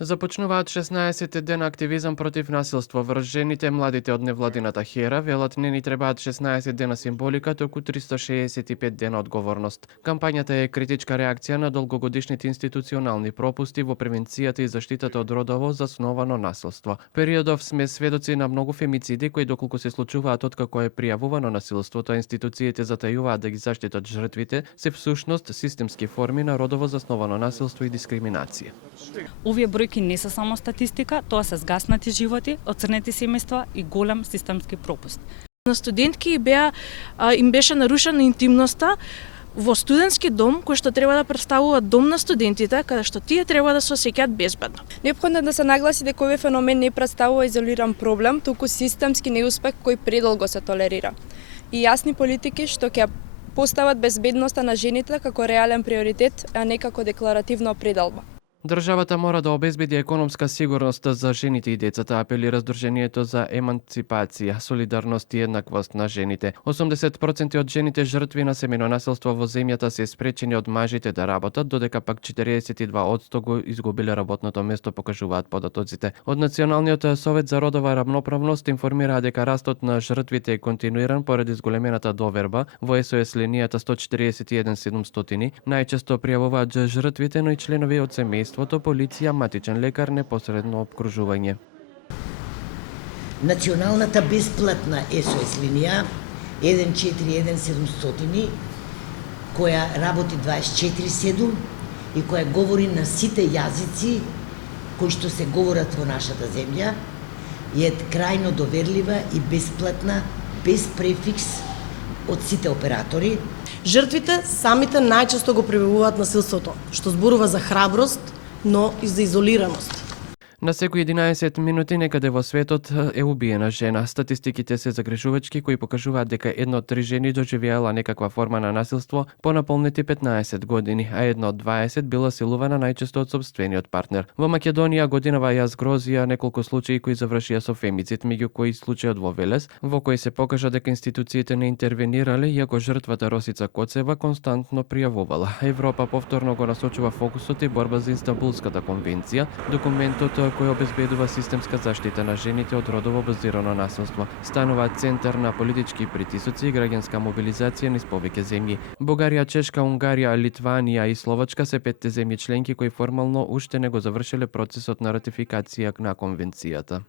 Започнуваат 16 ден активизам против насилство врз жените. Младите од невладината Хера велат не ни требаат 16 дена символика, туку 365 дена одговорност. Кампањата е критичка реакција на долгогодишните институционални пропусти во превенцијата и заштитата од родово засновано насилство. Периодов сме сведоци на многу фемициди кои доколку се случуваат откако е пријавувано насилството, а институциите затајуваат да ги заштитат жртвите, се всушност системски форми на родово засновано насилство и дискриминација. Овие бројки не се само статистика, тоа се згаснати животи, оцрнети семејства и голем системски пропуст. На студентки им беше нарушена интимноста во студентски дом, кој што треба да представува дом на студентите, каде што тие треба да се осеќаат безбедно. Неопходно е да се нагласи дека овој феномен не представува изолиран проблем, туку системски неуспех кој предолго се толерира. И јасни политики што ќе постават безбедноста на жените како реален приоритет, а не како декларативна пределба. Државата мора да обезбеди економска сигурност за жените и децата, апелира Сдруженијето за еманципација, солидарност и еднаквост на жените. 80% од жените жртви на семејно насилство во земјата се спречени од мажите да работат, додека пак 42% го изгубиле работното место, покажуваат податоците. Од Националниот совет за родова рамноправност информира дека растот на жртвите е континуиран поради зголемената доверба во СОС линијата 141 700. Најчесто пријавуваат жртвите, но и членови од семејството, полиција, матичен лекар, непосредно обкружување. Националната бесплатна СОС линија 141 700, која работи 24/7 и која говори на сите јазици кои што се говорат во нашата земја, е крајно доверлива и бесплатна, без префикс од сите оператори. Жртвите самите најчесто го преживуваат насилството, што зборува за храброст, но и за изолираност. На секои 11 минути некаде во светот е убиена жена. Статистиките се загрижувачки кои покажуваат дека 1 од 3 жени доживеала некаква форма на насилство по наполнети 15 години, а 1 од 20 била силувана најчесто од сопствениот партнер. Во Македонија годинава ја згрозија неколку случаи кои завршија со фемицид, меѓу кои случајот во Велес, во кој се покажа дека институциите не интервенирале, иако жртвата Росица Коцева константно пријавувала. Европа повторно го насочува фокусот и борба за Истанбулската конвенција, документот кој обезбедува системска заштита на жените од родово базирано насилство. Станува центар на политички притисоци и граѓанска мобилизација низ повеќе земји. Бугарија, Чешка, Унгарија, Литванија и Словачка се 5 земји членки кои формално уште не го завршиле процесот на ратификација на конвенцијата.